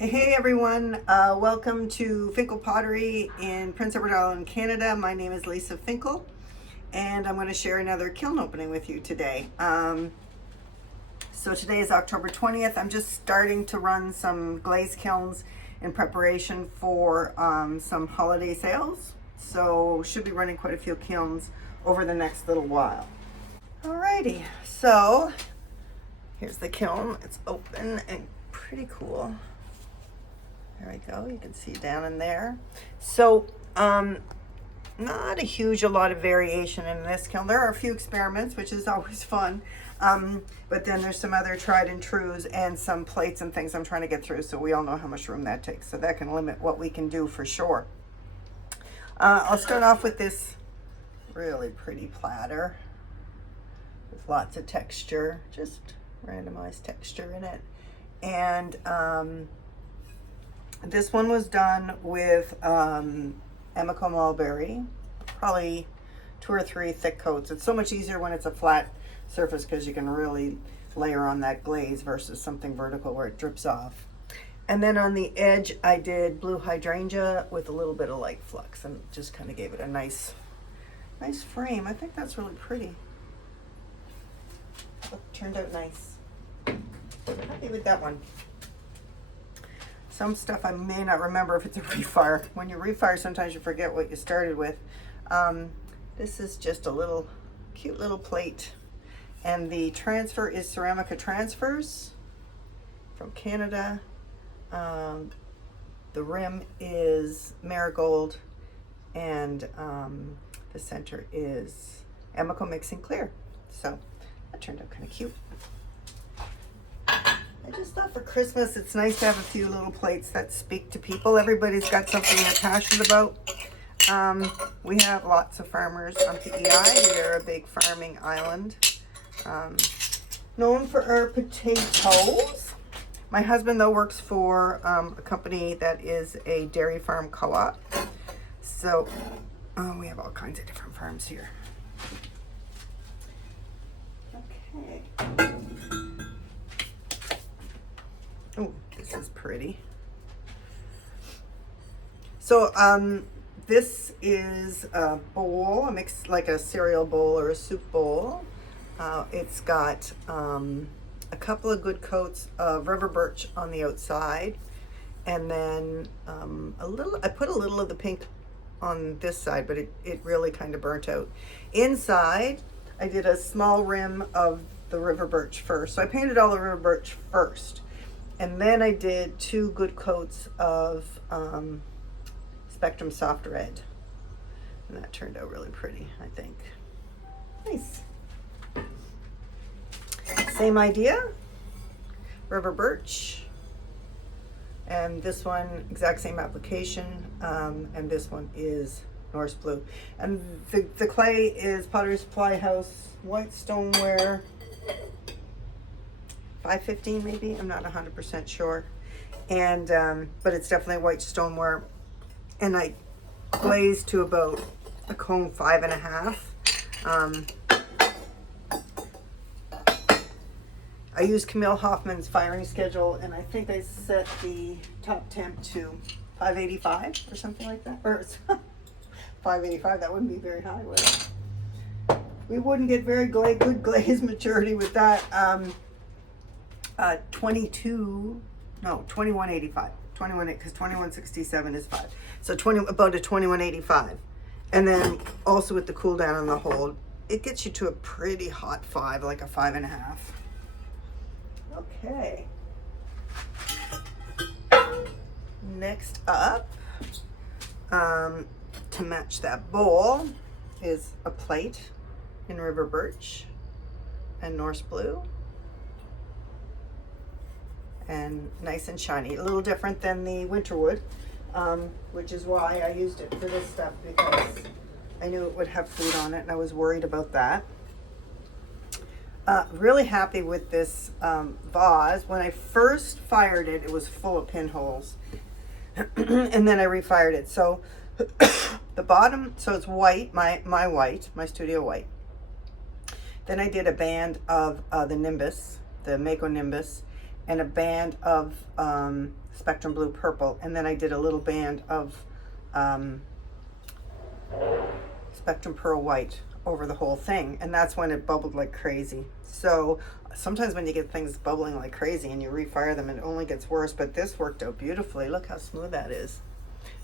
Hey everyone, welcome to Finkel Pottery in Prince Edward Island, Canada. My name is Lisa Finkel and I'm going to share another kiln opening with you today. So today is October 20th. I'm just starting to run some glaze kilns in preparation for some holiday sales. So should be running quite a few kilns over the next little while. Alrighty, so here's the kiln. It's open and pretty cool. There we go, you can see down in there. So, not a lot of variation in this kiln. There are a few experiments, which is always fun. But then there's some other tried and trues and some plates and things I'm trying to get through, so we all know how much room that takes. So that can limit what we can do for sure. I'll start off with this really pretty platter with lots of texture, just randomized texture in it. And this one was done with amaco mulberry, probably 2 or 3 thick coats. It's so much easier when it's a flat surface because you can really layer on that glaze versus something vertical where it drips off. And then on the edge I did blue hydrangea with a little bit of light flux and just kind of gave it a nice frame. I think that's really pretty. Look, turned out nice. Happy with that one. Some stuff I may not remember if it's a refire. When you refire, sometimes you forget what you started with. This is just a cute little plate. And the transfer is Ceramica Transfers from Canada. The rim is marigold and the center is amaco mixing clear. So that turned out kind of cute. I just thought for Christmas it's nice to have a few little plates that speak to people. Everybody's got something they're passionate about. We have lots of farmers on PEI. We are a big farming island, known for our potatoes. My husband though works for a company that is a dairy farm co-op. So we have all kinds of different farms here. Okay. Oh, this is pretty. So this is a bowl, a mix like a cereal bowl or a soup bowl. It's got a couple of good coats of river birch on the outside, and then I put a little of the pink on this side, but it really kind of burnt out. Inside, I did a small rim of the river birch first. So I painted all the river birch first. And then I did 2 good coats of Spectrum Soft Red. And that turned out really pretty, I think. Nice. Same idea, river birch. And this one, exact same application. And this one is Norse blue. And the clay is Pottery Supply House white stoneware. 515 maybe, I'm not 100% sure. And but it's definitely white stoneware. And I glazed to about a cone 5.5. I used Camille Hoffman's firing schedule, and I think I set the top temp to 585 or something like that. Or 585, that wouldn't be very high, would it? We wouldn't get very good glaze maturity with that. 2185, because 2167 is 5, so about a 2185. And then also with the cool down on the hold, it gets you to a pretty hot 5, like a 5.5. Okay, next up, to match that bowl is a plate in river birch and Norse blue. And nice and shiny, a little different than the winterwood, which is why I used it for this stuff, because I knew it would have food on it and I was worried about that. Really happy with this vase. When I first fired it, it was full of pinholes. And then I refired it. So the bottom, so it's white, my studio white. Then I did a band of the Nimbus, the Mayco Nimbus, and a band of Spectrum Blue Purple, and then I did a little band of Spectrum Pearl White over the whole thing, and that's when it bubbled like crazy. So sometimes when you get things bubbling like crazy and you refire them, it only gets worse, but this worked out beautifully. Look how smooth that is.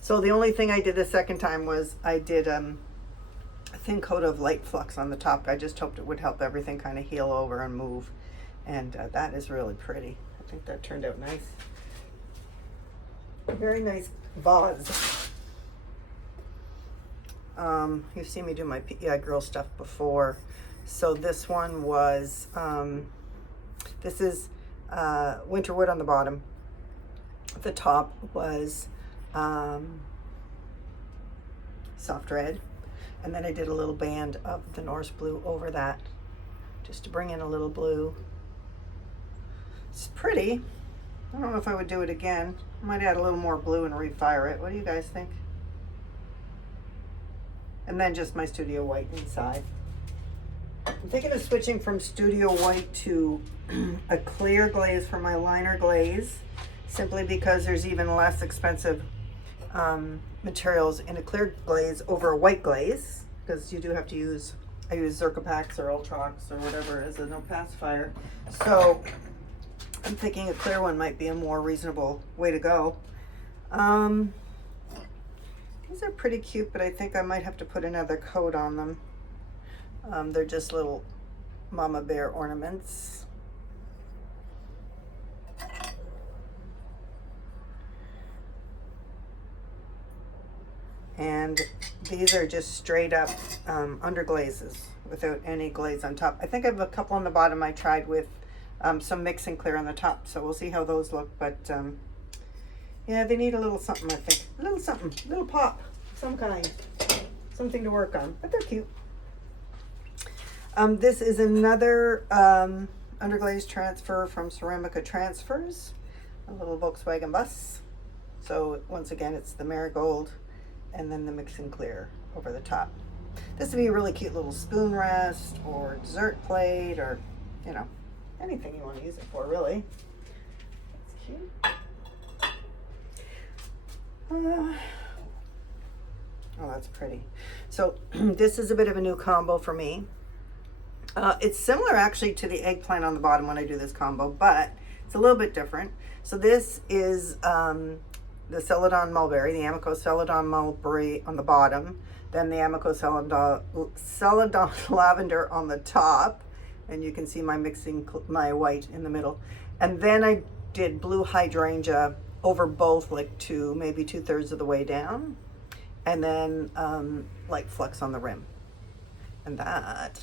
So the only thing I did the second time was I did a thin coat of light flux on the top. I just hoped it would help everything kind of heal over and move, and that is really pretty. I think that turned out nice. A very nice vase. You've seen me do my PEI Girl stuff before. So this one was, this is winter wood on the bottom. The top was soft red. And then I did a little band of the Norse blue over that, just to bring in a little blue. It's pretty. I don't know if I would do it again. I might add a little more blue and refire it. What do you guys think? And then just my studio white inside. I'm thinking of switching from studio white to a clear glaze for my liner glaze, simply because there's even less expensive materials in a clear glaze over a white glaze, because you do have to use, I use Zircopax or Ultrox or whatever as an opacifier. So I'm thinking a clear one might be a more reasonable way to go. These are pretty cute, but I think I might have to put another coat on them. They're just little mama bear ornaments. And these are just straight up under glazes without any glaze on top. I think I have a couple on the bottom I tried with some mixing clear on the top, so we'll see how those look. But yeah, they need a little something, I think. A little something, a little pop, some kind. Something to work on, but they're cute. This is another underglaze transfer from Ceramica Transfers, a little Volkswagen bus. So once again, it's the marigold and then the mixing clear over the top. This would be a really cute little spoon rest or dessert plate, or, you know, anything you want to use it for, really. It's cute. Oh, that's pretty. So this is a bit of a new combo for me. It's similar actually to the eggplant on the bottom when I do this combo, but it's a little bit different. So this is the Celadon Mulberry, the Amaco Celadon Mulberry on the bottom, then the Amaco Celadon Lavender on the top, and you can see my mixing, my white in the middle. And then I did blue hydrangea over both, like maybe 2/3 of the way down, and then light flux on the rim. And that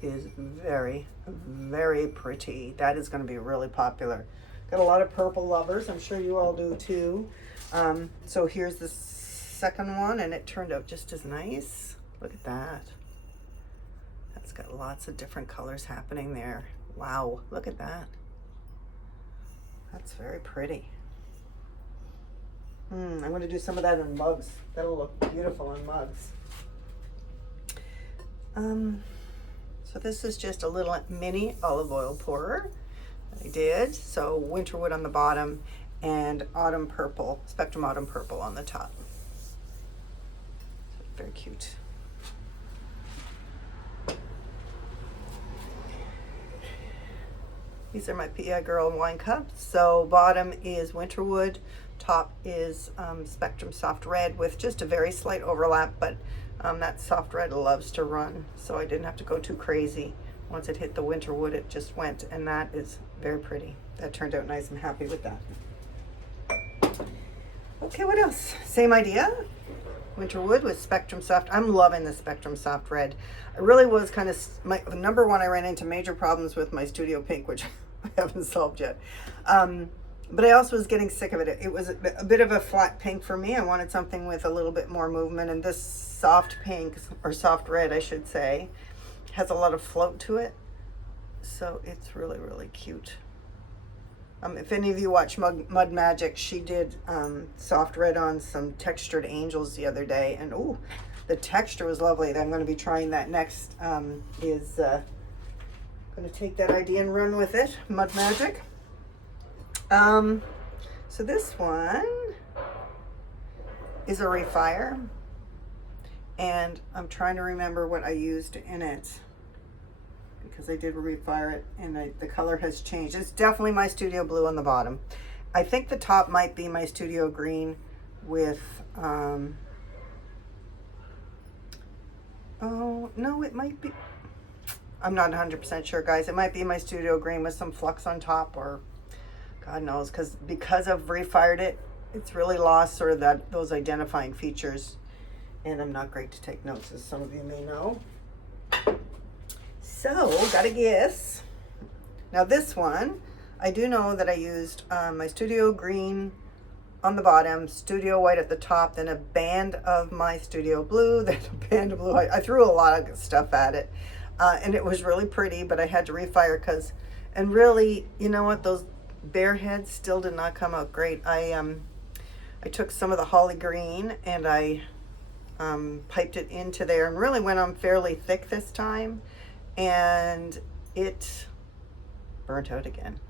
is very, very pretty. That is going to be really popular. Got a lot of purple lovers. I'm sure you all do too. So here's the second one, and it turned out just as nice. Look at that. That's got lots of different colors happening there. Wow, look at that. That's very pretty. I'm going to do some of that in mugs. That'll look beautiful in mugs. So this is just a little mini olive oil pourer I did. So winter wood on the bottom and autumn purple, Spectrum Autumn Purple on the top. Very cute. These are my PEI Girl wine cups. So bottom is winter wood, top is Spectrum Soft Red with just a very slight overlap, but that soft red loves to run, so I didn't have to go too crazy. Once it hit the winter wood, it just went, and that is very pretty. That turned out nice. I'm happy with that. Okay, what else? Same idea. Winter wood with Spectrum Soft. I'm loving the Spectrum Soft Red. I really was kind of, my number one, I ran into major problems with my Studio Pink, which I haven't solved yet. But I also was getting sick of it. It was a bit of a flat pink for me. I wanted something with a little bit more movement, and this soft pink, or soft red, I should say, has a lot of float to it. So it's really, really cute. If any of you watch Mud Magic, she did soft red on some textured angels the other day, and ooh, the texture was lovely. I'm going to be trying that next. Going to take that idea and run with it. Mud Magic. So this one is a refire, and I'm trying to remember what I used in it because I did refire it, and the color has changed. It's definitely my studio blue on the bottom. I think the top might be my studio green with, oh no, it might be, I'm not 100% sure, guys. It might be my studio green with some flux on top, or God knows, because I've refired it, it's really lost sort of those identifying features, and I'm not great to take notes, as some of you may know. So, gotta guess. Now this one, I do know that I used my studio green on the bottom, studio white at the top, then a band of my studio blue, then a band of blue. I threw a lot of stuff at it, and it was really pretty, but I had to refire and really, you know what, those bare heads still did not come out great. I took some of the holly green and I piped it into there and really went on fairly thick this time, and it burnt out again.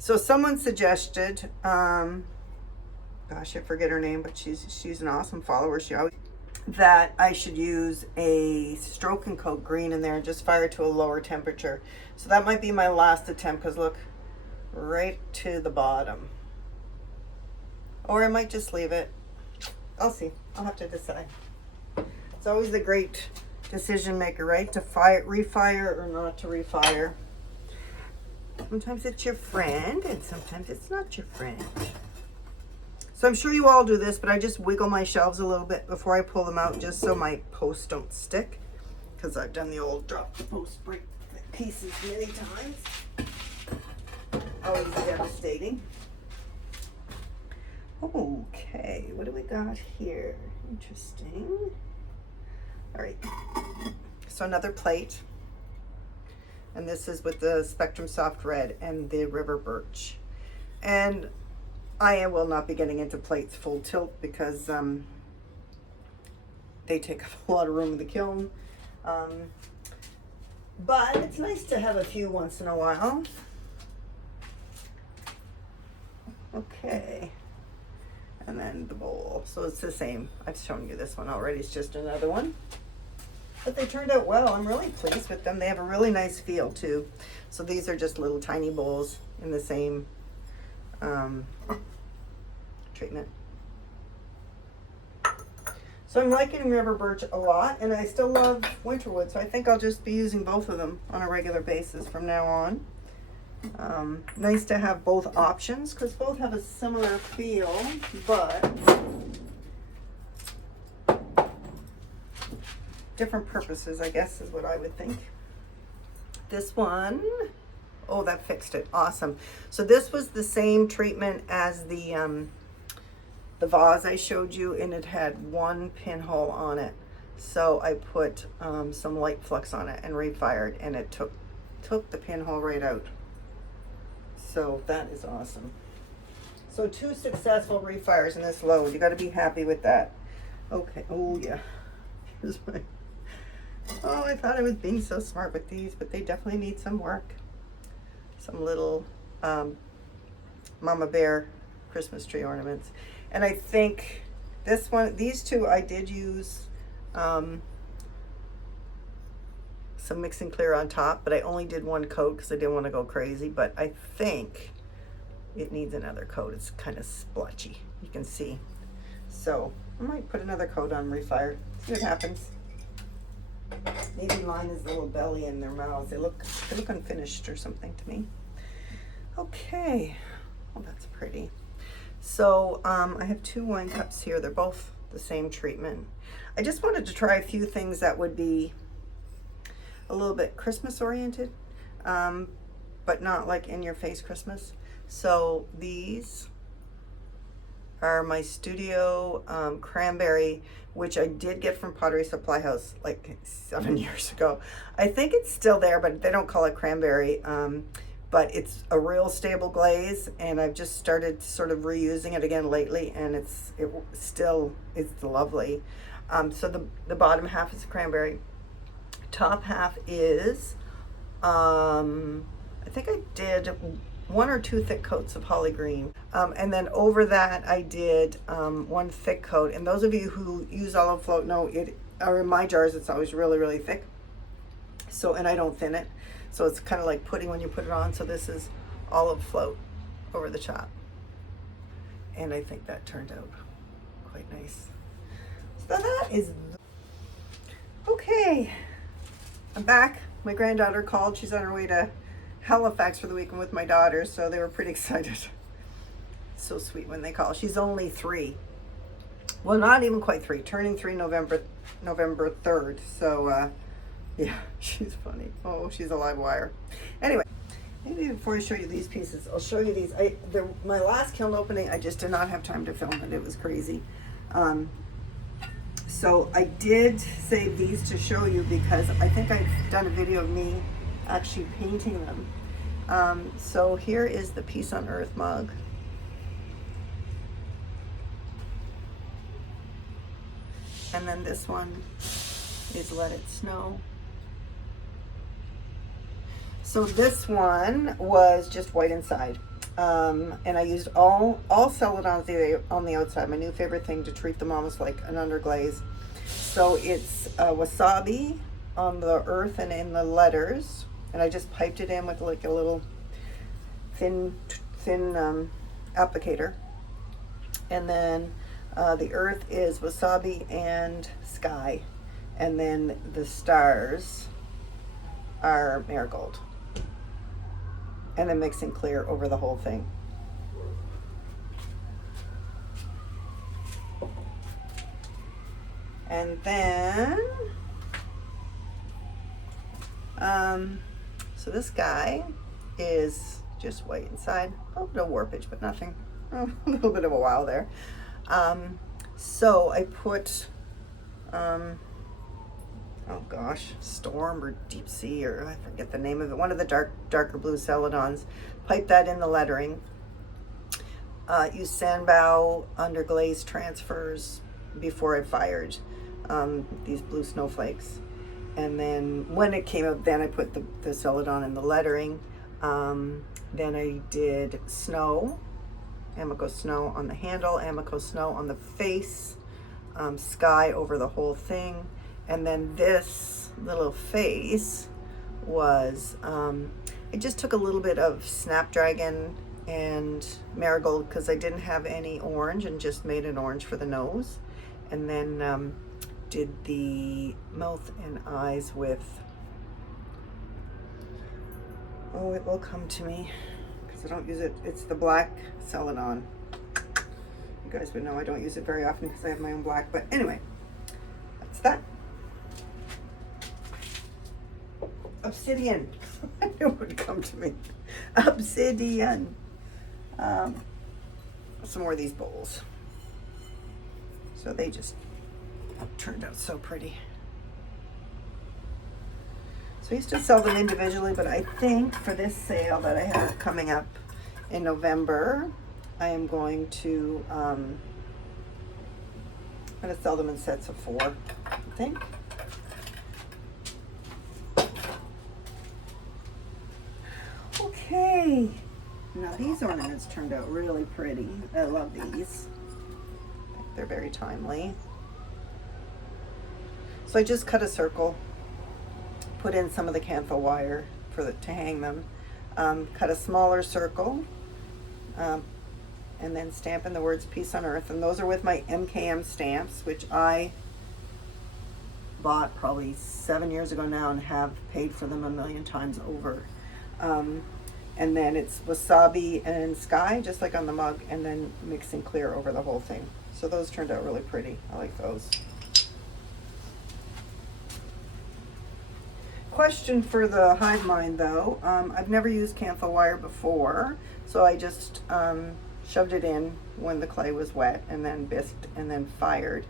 So someone suggested, gosh, I forget her name, but she's an awesome follower. She always that I should use a stroke and coat green in there and just fire to a lower temperature. So that might be my last attempt, because look, right to the bottom. Or I might just leave it. I'll see. I'll have to decide. It's always the great decision maker, right? To refire or not to refire. Sometimes it's your friend and sometimes it's not your friend. So I'm sure you all do this, but I just wiggle my shelves a little bit before I pull them out, just so my posts don't stick, because I've done the old drop the post break pieces many times. Always devastating. Okay, what do we got here? Interesting. All right, so another plate, and this is with the Spectrum Soft Red and the River Birch. And I will not be getting into plates full tilt because they take up a lot of room in the kiln. But it's nice to have a few once in a while. Okay. And then the bowl. So it's the same. I've shown you this one already. It's just another one. But they turned out well. I'm really pleased with them. They have a really nice feel too. So these are just little tiny bowls in the same treatment. So I'm liking River Birch a lot, and I still love Winterwood, so I think I'll just be using both of them on a regular basis from now on. Nice to have both options because both have a similar feel, but different purposes, I guess, is what I would think. This one, oh, that fixed it. Awesome. So this was the same treatment as the vase I showed you, and it had one pinhole on it. So I put some light flux on it and refired, and it took the pinhole right out. So that is awesome. So 2 successful refires in this load. You got to be happy with that. Okay. Oh yeah. Here's my. Oh, I thought I was being so smart with these, but they definitely need some work. Some little Mama Bear Christmas tree ornaments. And I think these two I did use some mixing clear on top, but I only did one coat because I didn't want to go crazy, but I think it needs another coat. It's kind of splotchy, you can see. So I might put another coat on, refire, see what happens. Maybe line is a little belly in their mouths. They look unfinished or something to me. Okay, well that's pretty. So I have 2 wine cups here. They're both the same treatment. I just wanted to try a few things that would be a little bit Christmas oriented, but not like in your face Christmas. So these are my studio cranberry, which I did get from Pottery Supply House like 7 years ago. I think it's still there, but they don't call it cranberry. But it's a real stable glaze, and I've just started sort of reusing it again lately, and it's lovely. So the bottom half is cranberry. Top half is, I think I did one or two thick coats of holly green. And then over that I did one thick coat. And those of you who use olive float know or in my jars it's always really, really thick. So, and I don't thin it. So it's kind of like pudding when you put it on. So this is olive float over the top. And I think that turned out quite nice. So that is, okay. I'm back. My granddaughter called. She's on her way to Halifax for the weekend with my daughter, so they were pretty excited. So sweet when they call. She's only 3. Well, not even quite 3. Turning 3 November 3rd. So, yeah, she's funny. Oh, she's a live wire. Anyway, maybe before I show you these pieces, I'll show you these. My last kiln opening, I just did not have time to film it. It was crazy. So I did save these to show you because I think I've done a video of me actually painting them. So here is the Peace on Earth mug. And then this one is Let It Snow. So this one was just white inside. And I used all celadons on the outside. My new favorite thing, to treat them almost like an underglaze. So it's wasabi on the earth and in the letters. And I just piped it in with like a little thin applicator. And then the earth is wasabi and sky. And then the stars are marigold. And then mixing clear over the whole thing. And then, so this guy is just white inside, a little bit of warpage, but nothing, a little bit of a wow there. So I put, oh gosh, Storm or Deep Sea, or I forget the name of it, one of the darker blue celadons. Pipe that in the lettering. Use sandbow underglaze transfers before I fired these blue snowflakes. And then when it came out, then I put the celadon in the lettering. Then I did snow, amaco snow on the handle, amaco snow on the face, sky over the whole thing. And then this little face was, I just took a little bit of Snapdragon and Marigold because I didn't have any orange and just made an orange for the nose. And then did the mouth and eyes with, oh, it will come to me because I don't use it. It's the black celadon. You guys would know I don't use it very often because I have my own black. But anyway, that's that. Obsidian. I knew it would come to me. Obsidian. Some more of these bowls. So they just turned out so pretty. So I used to sell them individually, but I think for this sale that I have coming up in November, I am going to I'm going to sell them in sets of 4, I think. Okay, now these ornaments turned out really pretty. I love these. They're very timely. So I just cut a circle, put in some of the cantho wire to hang them, cut a smaller circle, and then stamp in the words Peace on Earth. And those are with my MKM stamps, which I bought probably 7 years ago now and have paid for them a million times over. And then it's wasabi and sky, just like on the mug, and then mixing clear over the whole thing. So those turned out really pretty. I like those. Question for the hive mind though. I've never used cantho wire before, so I just shoved it in when the clay was wet and then bisked and then fired.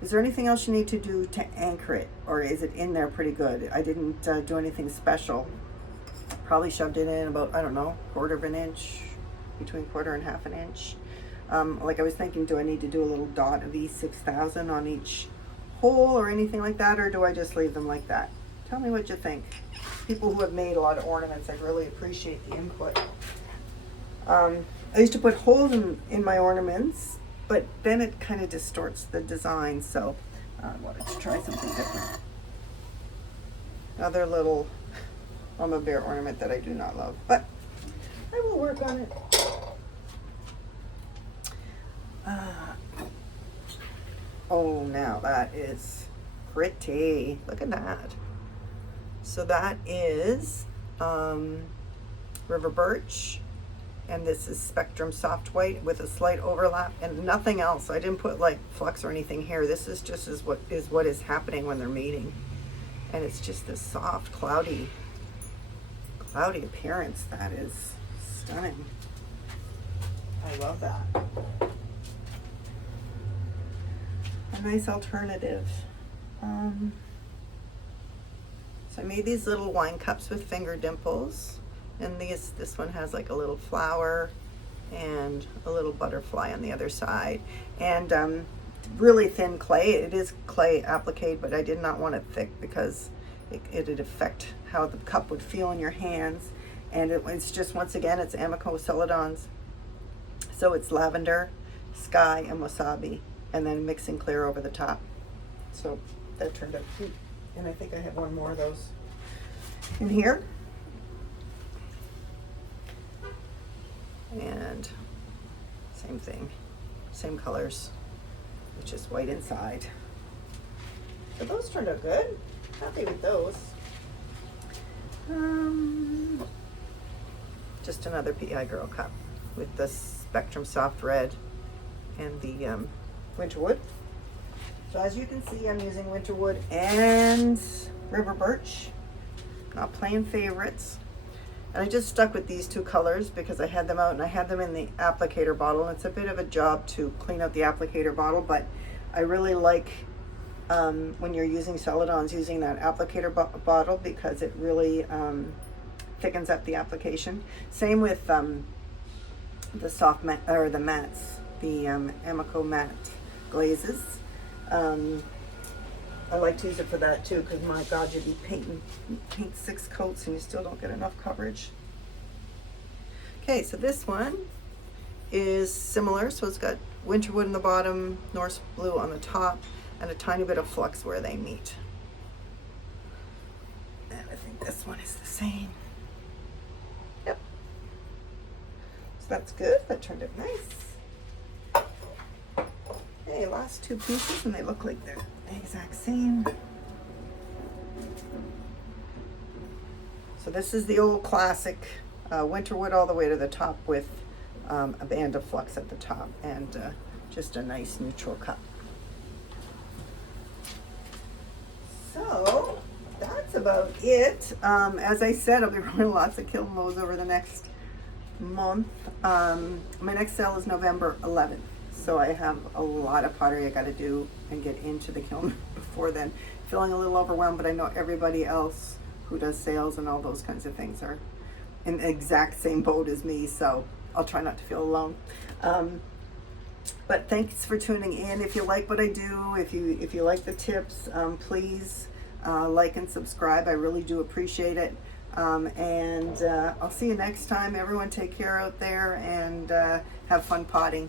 Is there anything else you need to do to anchor it, or is it in there pretty good? I didn't do anything special. Probably shoved it in about, I don't know, 1/4 of an inch, between 1/4 and 1/2 inch. Like I was thinking, do I need to do a little dot of E6000 on each hole or anything like that, or do I just leave them like that? Tell me what you think. People who have made a lot of ornaments, I really appreciate the input. I used to put holes in my ornaments, but then it kind of distorts the design, so I wanted to try something different. Another little mama bear ornament that I do not love, but I will work on it. Oh, now that is pretty. Look at that. So that is River Birch, and this is Spectrum Soft White with a slight overlap and nothing else. I didn't put like flux or anything here. This is just what is happening when they're mating. And it's just this soft, cloudy appearance that is stunning. I love that. A nice alternative. So I made these little wine cups with finger dimples, and this one has like a little flower and a little butterfly on the other side, and really thin clay. It is clay applique, but I did not want it thick because it'd affect how the cup would feel in your hands. And it's just, once again, it's amaco celadons. So it's lavender, sky, and wasabi, and then mixing clear over the top. So that turned out cute. And I think I have one more of those in here. And same thing, same colors, which is white inside. But those turned out good. Happy with those. Just another PI Girl cup with the Spectrum Soft Red and the Winterwood. So as you can see, I'm using Winterwood and River Birch. Not playing favorites. And I just stuck with these two colors because I had them out and I had them in the applicator bottle. And it's a bit of a job to clean out the applicator bottle, but I really like when you're using celadons, using that applicator bottle, because it really thickens up the application. Same with the soft matte, or the mattes, the amaco matte glazes. I like to use it for that too, because my God, you'd be paint 6 coats and you still don't get enough coverage. Okay, so this one is similar. So it's got Winterwood in the bottom, Norse blue on the top, and a tiny bit of flux where they meet. And I think this one is the same. Yep. So that's good. That turned out nice. Okay, last two pieces, and they look like they're the exact same. So this is the old classic Winterwood all the way to the top with a band of flux at the top, and just a nice neutral cup. So that's about it. As I said, I'll be running lots of Kiln Lows over the next month. My next sale is November 11th. So I have a lot of pottery I got to do and get into the kiln before then. Feeling a little overwhelmed, but I know everybody else who does sales and all those kinds of things are in the exact same boat as me, so I'll try not to feel alone. But thanks for tuning in. If you like what I do, if you like the tips, please like and subscribe. I really do appreciate it. And I'll see you next time. Everyone take care out there and have fun potting.